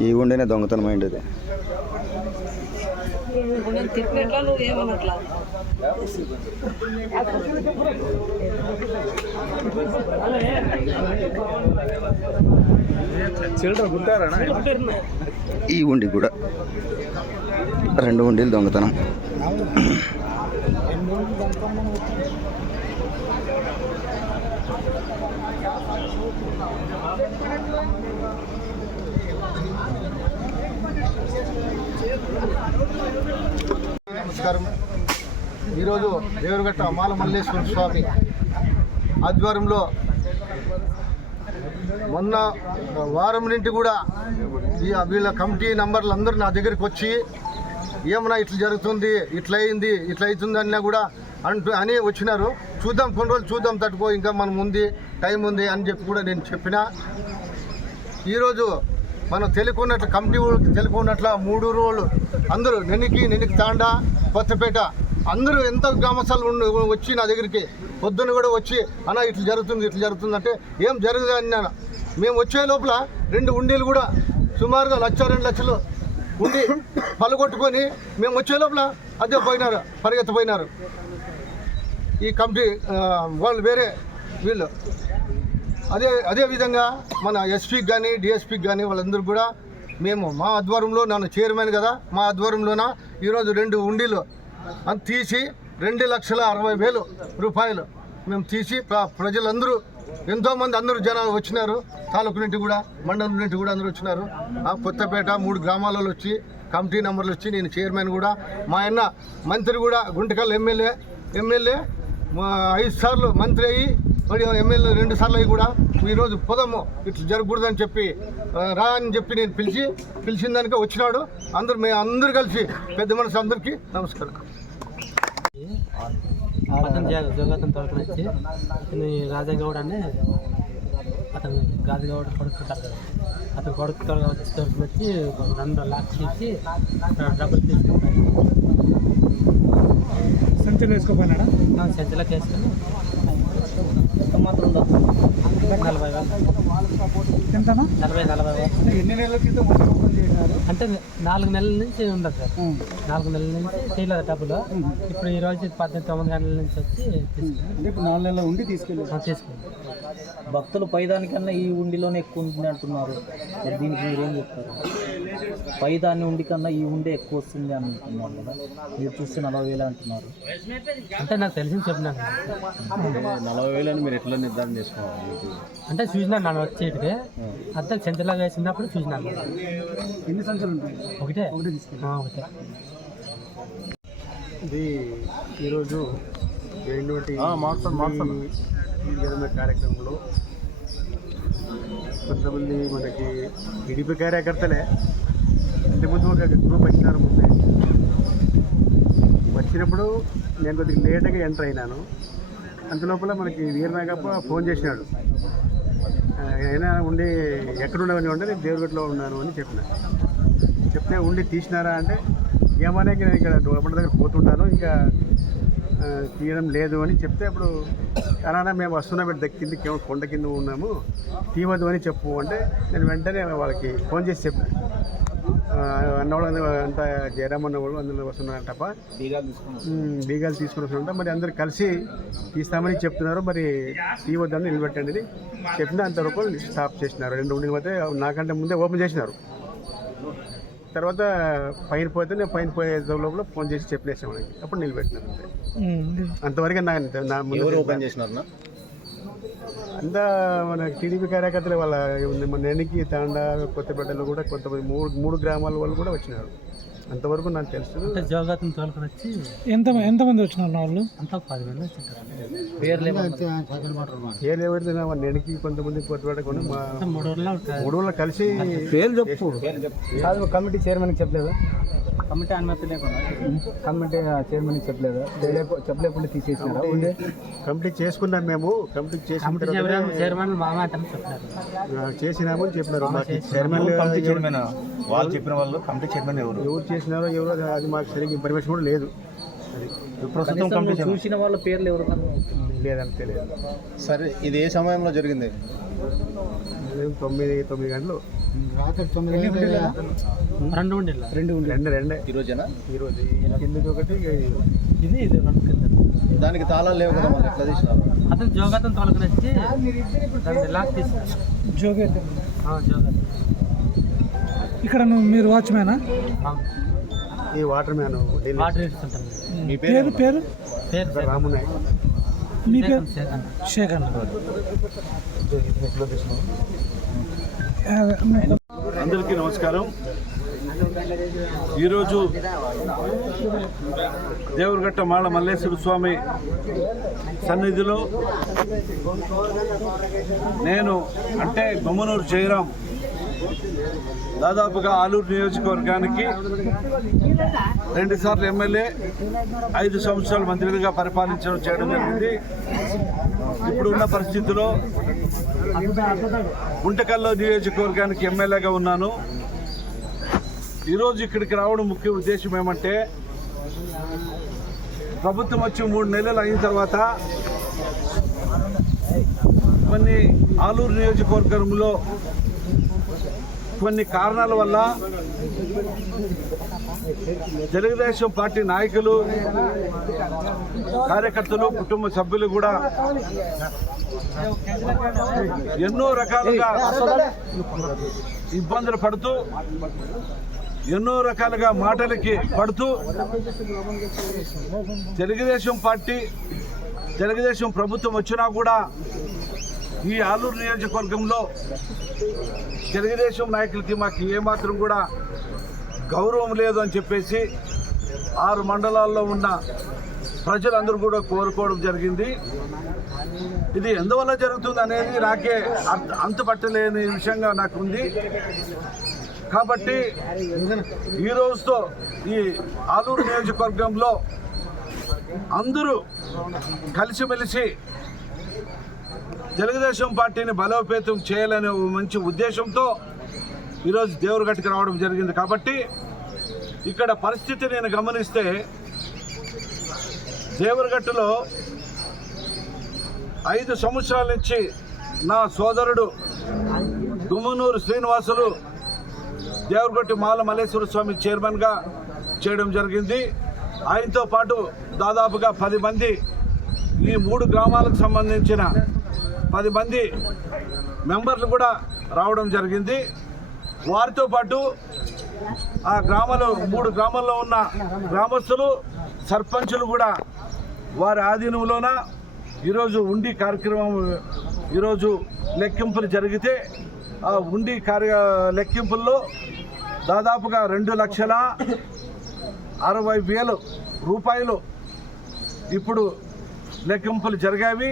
ఈ ఉంటేనే దొంగతనం అయింది నేను తిప్పినట్లా నువ్వు ఏమన్నట్లా చిల్లర గుట్టారా ఈ ఉండి కూడా రెండు ఉండిలు దొంగతనం. నమస్కారం. ఈరోజు దేవరగట్ట మాల మల్లేశ్వర స్వామి ఆధ్వర్యంలో మొన్న వారం నుండి కూడా ఈ వీళ్ళ కమిటీ నంబర్లు అందరూ నా దగ్గరికి వచ్చి ఏమన్నా ఇట్లా జరుగుతుంది ఇట్లా అయింది ఇట్లా అవుతుంది అన్నా కూడా అంటూ అని వచ్చినారు. చూద్దాం కొన్ని రోజులు చూద్దాం తట్టుకో ఇంకా మనం ఉంది టైం ఉంది అని చెప్పి కూడా నేను చెప్పిన. ఈరోజు మనం తెలుకున్నట్లు కమిటీ వాళ్ళకి తెలుకున్నట్ల మూడు రోజులు అందరూ నెనికి నెనికి తాండా కొత్తపేట అందరూ ఎంత గ్రామస్థాలు వచ్చి నా దగ్గరికి పొద్దున్న కూడా వచ్చి అన్న ఇట్లా జరుగుతుంది ఇట్లా జరుగుతుంది అంటే ఏం జరగదు అన్నాను. మేము వచ్చే లోపల రెండు ఉండేలు కూడా సుమారుగా లక్ష రెండు లక్షలు ఉండి పలుగొట్టుకొని మేము వచ్చే లోపల అదే పోయినారు పరిగెత్తపోయినారు. ఈ కమిటీ వాళ్ళు వేరే వీళ్ళు. అదే అదే విధంగా మన ఎస్పీకి కానీ డిఎస్పీకి కానీ వాళ్ళందరూ కూడా మేము మా ఆధ్వర్యంలో నన్ను చైర్మన్ కదా మా ఆధ్వర్యంలోన ఈరోజు రెండు ఉండీలు అని తీసి రెండు లక్షల అరవై వేలు రూపాయలు మేము తీసి ప్రజలందరూ ఎంతోమంది అందరూ జనాలు వచ్చినారు. తాలూకు నుండి కూడా మండలం నుండి కూడా అందరూ వచ్చినారు. ఆ కొత్తపేట మూడు గ్రామాలలో వచ్చి కమిటీ నెంబర్లు వచ్చి నేను చైర్మన్ కూడా మా అన్న మంత్రి కూడా గుంటకల్ ఎమ్మెల్యే ఎమ్మెల్యే ఐదు సార్లు మంత్రి అయ్యి మరి ఎమ్మెల్యే రెండు సార్లు అయ్యి కూడా ఈరోజు పొదము ఇట్లా జరగకూడదని చెప్పి రా అని చెప్పి నేను పిలిచి పిలిచిన దానికే వచ్చినాడు. అందరు మేము అందరు కలిసి పెద్ద మనసు అందరికీ నమస్కారం. అతను జగ జగతను తోలుకొని వచ్చి అతని రాజగౌడ్ అని అతను రాజగౌడ్ కొడుకు అతను కొడుకు తోలుకొని వచ్చి తోలుకొని వచ్చి రెండు లాక్స్ ఇచ్చి డబ్బులు తీసుకుంటారు. సంచలు వేసుకోపోయినాడా? సెంచలకు వేసుకొని నలభై ఎన్ని నెలల క్రితం అంటే నాలుగు నెలల నుంచి ఉండదు సార్. నాలుగు నెలల నుంచి చేయలేదు డబ్బులు. ఇప్పుడు ఈ రోజు పద్దెనిమిది తొమ్మిది గంటల నుంచి వచ్చి అంటే ఇప్పుడు నాలుగు నెలల ఉండి తీసుకెళ్ళారు. తీసుకున్నాం. భక్తులు పైదానికన్నా ఈ ఉండిలోనే ఎక్కువ ఉంటుంది అంటున్నారు. మరి దీనికి మీరేం చెప్తారు? పైదాని ఉండి కన్నా ఈ ఉండే ఎక్కువ వస్తుంది అని అంటున్నారు కదా. మీరు చూస్తే నలభై వేలు అంటున్నారు. అంటే నాకు తెలిసింది చెప్పినాను. నలభై వేలు అని మీరు ఎట్లా నిర్ధారణ చేసుకోవాలి? అంటే చూసినాను నన్ను వచ్చేటికి అంతా సెంటర్లో వేసినప్పుడు చూసినాను ఎన్ని సంచులు ఉంటాయి? ఒకటే? ఒకటి తీసుకెళ్ళి. ఆ, ఒకటే. ఇది ఈరోజు ఈ జరిగిన కార్యక్రమంలో కొంతమంది మనకి టీడీపీ కార్యకర్తలే ఇంతకుముందు ఒక గ్రూప్ వచ్చినారు ముందే. వచ్చినప్పుడు నేను కొద్దిగా లేట్గా ఎంటర్ అయినాను. అంతలోపల మనకి వీరనాగప్ప ఫోన్ చేసినాడు. అయినా ఉండి ఎక్కడున్నావని ఉంటే నేను దేవగట్లో ఉన్నాను అని చెప్పిన. చెప్తే ఉండి తీసినారా అంటే ఏమనే నేను ఇక్కడ డోర్మంట దగ్గర పోతుంటాను ఇంకా తీయడం లేదు అని చెప్తే అప్పుడు అలానా మేము వస్తున్నాం ఇక్కడ దగ్గర కిందకి ఏమో కొండ కింద ఉన్నాము తీయవద్దు అని చెప్పు అంటే నేను వెంటనే వాళ్ళకి ఫోన్ చేసి చెప్పాను. అన్నవాళ్ళు అంతా జయరామ్ అన్న వాళ్ళు అందులో వస్తున్నారంటప్ప. ఉమ్, బీగాలు తీసుకుని వస్తున్నారంట మరి అందరు కలిసి తీస్తామని చెప్తున్నారు. మరి తీయవద్దని నిలబెట్టండి అని చెప్పిన అంతవరకు స్టాప్ చేసినారు. రెండు ఉండిన పోతే నాకంటే ముందే ఓపెన్ చేసినారు. తర్వాత పైన పోతే నేను పైన పోయే లోపల ఫోన్ చేసి చెప్పలేసాం మనకి అప్పుడు నిలబెట్టినారు అంతే. అంతవరకు నా నా ముందు ఓపెన్ చేసినారు అంతా మన టీడీపీ కార్యకర్తలు వాళ్ళ ఉంది. మన నెనికి తాండా కొత్తపేటలో కూడా కొంతమంది మూడు మూడు గ్రామాల వాళ్ళు కూడా వచ్చినారు. అంతవరకు నాకు తెలుసు. తోలుకొని వచ్చి ఎంత ఎంతమంది వచ్చినారు వాళ్ళు? అంతా పది మంది వచ్చింటారు. ఏ ఎవరిది నెనికి కొంతమంది కొత్తపేట కొన్ని మా మూడు వాళ్ళు కలిసి పేరు చెప్పు. కాదు కమిటీ చైర్మన్కి చెప్పలేదా? కమిటీ అనుమతి లేకుండా కమిటీ చైర్మన్కి చెప్పలేదా? చెప్పలేకుండా తీసేసినారా? ఉండే? కంప్లీట్ చేసుకున్నాం మేము. కంప్లీట్ చేసిన కమిటీ తర్వాత చైర్మన్ చైర్మన్ మామ అంటే చెప్పినారు. ఆ, చేసినాము అని చెప్పినారు. మాకు చైర్మన్ చైర్మన్? వాళ్ళు చెప్పిన వాళ్ళు కమిటీ చైర్మన్ ఎవరు? ఎవరు చేసినారో ఎవరో అది మాకు సరిగ్గా ఇన్ఫర్మేషన్ కూడా లేదు. ప్రస్తుతం కంప్లీట్ చూసిన వాళ్ళ పేర్లు ఎవరికన్నా లేదని తెలియదు. సరే ఇది ఏ సమయంలో జరిగింది? ఉదయం తొమ్మిది తొమ్మిది గంటలు. రెండు ఉండే రెండు రెండు రెండే ఈ రోజేనా ఈరోజు కిందకి ఒకటి ఇక ఇది. ఇది రెండు కింద దానికి తాళాలు లేవు కదా ఎట్లా తీసినారు అతను జోగతను తోలుకుని వచ్చి దాన్ని లాక్ జోగత్ ఇక్కడ నువ్వు మీరు వాచ్మేనా ఈ వాటర్ మ్యాన్ వాటర్ ఇస్తుంటాను మీ పేరు పేరు పేరు? పేరు పేరు రామునాయ్ మీ పేరు? శేఖర్. శేఖర్ అందరికీ నమస్కారం. ఈరోజు దేవరగట్ట మాళ మల్లేశ్వర స్వామి సన్నిధిలో నేను అంటే గుమ్మనూరు జయరాం దాదాపుగా ఆలూరు నియోజకవర్గానికి రెండుసార్లు ఎమ్మెల్యే ఐదు సంవత్సరాలు మంత్రిగా పరిపాలించడం చేయడం జరిగింది. ఇప్పుడున్న పరిస్థితిలో గుంటకల్లో నియోజకవర్గానికి ఎమ్మెల్యేగా ఉన్నాను. ఈరోజు ఇక్కడికి రావడం ముఖ్య ఉద్దేశం ఏమంటే ప్రభుత్వం వచ్చి మూడు నెలలు అయిన తర్వాత కొన్ని ఆలూరు నియోజకవర్గంలో కొన్ని కారణాల వల్ల తెలుగుదేశం పార్టీ నాయకులు కార్యకర్తలు కుటుంబ సభ్యులు కూడా ఎన్నో రకాలుగా ఇబ్బందులు పడుతూ ఎన్నో రకాలుగా మాటలకి పడుతూ తెలుగుదేశం పార్టీ తెలుగుదేశం ప్రభుత్వం వచ్చినా కూడా ఈ ఆలూరు నియోజకవర్గంలో తెలుగుదేశం నాయకులకి మాకు ఏమాత్రం కూడా గౌరవం లేదు అని చెప్పేసి ఆరు మండలాల్లో ఉన్న ప్రజలందరూ కూడా కోరుకోవడం జరిగింది. ఇది ఎందువల్ల జరుగుతుంది అనేది నాకే అంత అంతుపట్టలేని విషయంగా నాకు ఉంది కాబట్టి ఈ రోజుతో ఈ ఆలూరు నియోజకవర్గంలో అందరూ కలిసిమెలిసి తెలుగుదేశం పార్టీని బలోపేతం చేయాలనే ఓ మంచి ఉద్దేశంతో ఈరోజు దేవరగట్టుకు రావడం జరిగింది. కాబట్టి ఇక్కడ పరిస్థితి నేను గమనిస్తే దేవరగట్టులో ఐదు సంవత్సరాల నుంచి నా సోదరుడు గుమ్మనూరు శ్రీనివాసులు దేవరగట్టు మాల మల్లేశ్వర స్వామి చైర్మన్గా చేయడం జరిగింది. ఆయనతో పాటు దాదాపుగా పది మంది ఈ మూడు గ్రామాలకు సంబంధించిన పది మంది మెంబర్లు కూడా రావడం జరిగింది. వారితో పాటు ఆ గ్రామాలు మూడు గ్రామాల్లో ఉన్న గ్రామస్తులు సర్పంచులు కూడా వారి ఆధీనంలోన ఈరోజు ఉండి కార్యక్రమం ఈరోజు లెక్కింపులు జరిగితే ఆ ఉండి కార్య లెక్కింపుల్లో దాదాపుగా రెండు లక్షల అరవై వేలు రూపాయలు ఇప్పుడు లెక్కింపులు జరిగావి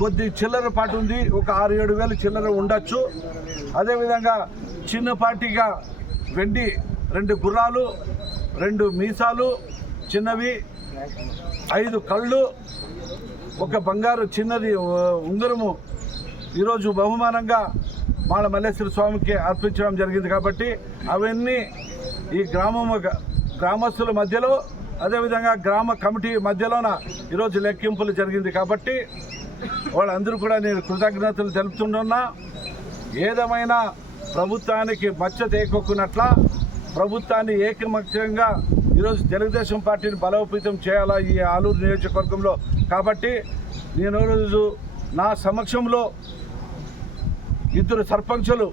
కొద్ది చిల్లర పాటు ఉంది. ఒక ఆరు ఏడు వేలు చిల్లర ఉండొచ్చు. అదేవిధంగా చిన్నపాటిగా వెండి రెండు గుర్రాలు రెండు మీసాలు చిన్నవి ఐదు కళ్ళు ఒక బంగారు చిన్నది ఉంగరము ఈరోజు బహుమానంగా మాల మల్లేశ్వర స్వామికి అర్పించడం జరిగింది కాబట్టి అవన్నీ ఈ గ్రామం గ్రామస్తుల మధ్యలో అదేవిధంగా గ్రామ కమిటీ మధ్యలోన ఈరోజు లెక్కింపులు జరిగింది కాబట్టి వాళ్ళందరూ కూడా నేను కృతజ్ఞతలు తెలుపుతుంటున్నా ఏదేమైనా ప్రభుత్వానికి మచ్చ తేకొక్కున్నట్ల ప్రభుత్వాన్ని ఏకమత్యంగా ఈరోజు తెలుగుదేశం పార్టీని బలోపేతం చేయాలా ఈ ఆలూరు నియోజకవర్గంలో. కాబట్టి నేను రోజు నా సమక్షంలో ఇద్దరు సర్పంచులు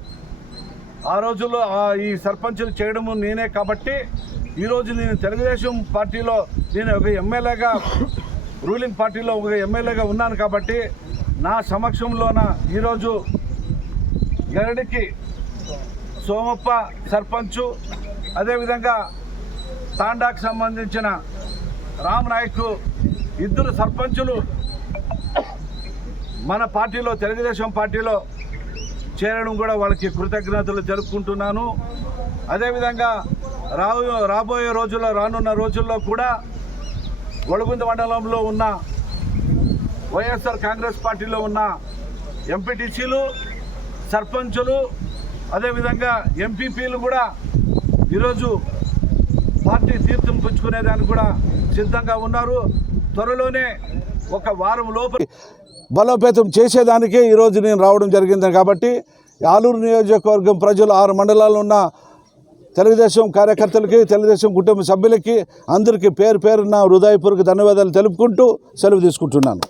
ఆ రోజుల్లో ఈ సర్పంచులు చేయడము నేనే కాబట్టి ఈరోజు నేను తెలుగుదేశం పార్టీలో నేను ఒక ఎమ్మెల్యేగా రూలింగ్ పార్టీలో ఒక ఎమ్మెల్యేగా ఉన్నాను కాబట్టి నా సమక్షంలోన ఈరోజు గరడికి సోమప్ప సర్పంచు అదేవిధంగా తాండాకు సంబంధించిన రామ్ నాయక్ ఇద్దరు సర్పంచులు మన పార్టీలో తెలుగుదేశం పార్టీలో చేరడం కూడా వాళ్ళకి కృతజ్ఞతలు జరుపుకుంటున్నాను అదేవిధంగా రాబోయే రోజుల్లో రానున్న రోజుల్లో కూడా ఒడుగుంద మండలంలో ఉన్న వైఎస్ఆర్ కాంగ్రెస్ పార్టీలో ఉన్న ఎంపీటీసీలు సర్పంచులు అదేవిధంగా ఎంపీపీలు కూడా ఈరోజు పార్టీ తీర్థం పుచ్చుకునేదానికి కూడా సిద్ధంగా ఉన్నారు. త్వరలోనే ఒక వారం లోపల బలోపేతం చేసేదానికే ఈరోజు నేను రావడం జరిగింది కాబట్టి ఆలూరు నియోజకవర్గం ప్రజలు ఆరు మండలాల్లో ఉన్న తెలుగుదేశం కార్యకర్తలకి తెలుగుదేశం కుటుంబ సభ్యులకి అందరికీ పేరు పేరున హృదయపూర్వక ధన్యవాదాలు తెలుపుకుంటూ సెలవు తీసుకుంటున్నాను.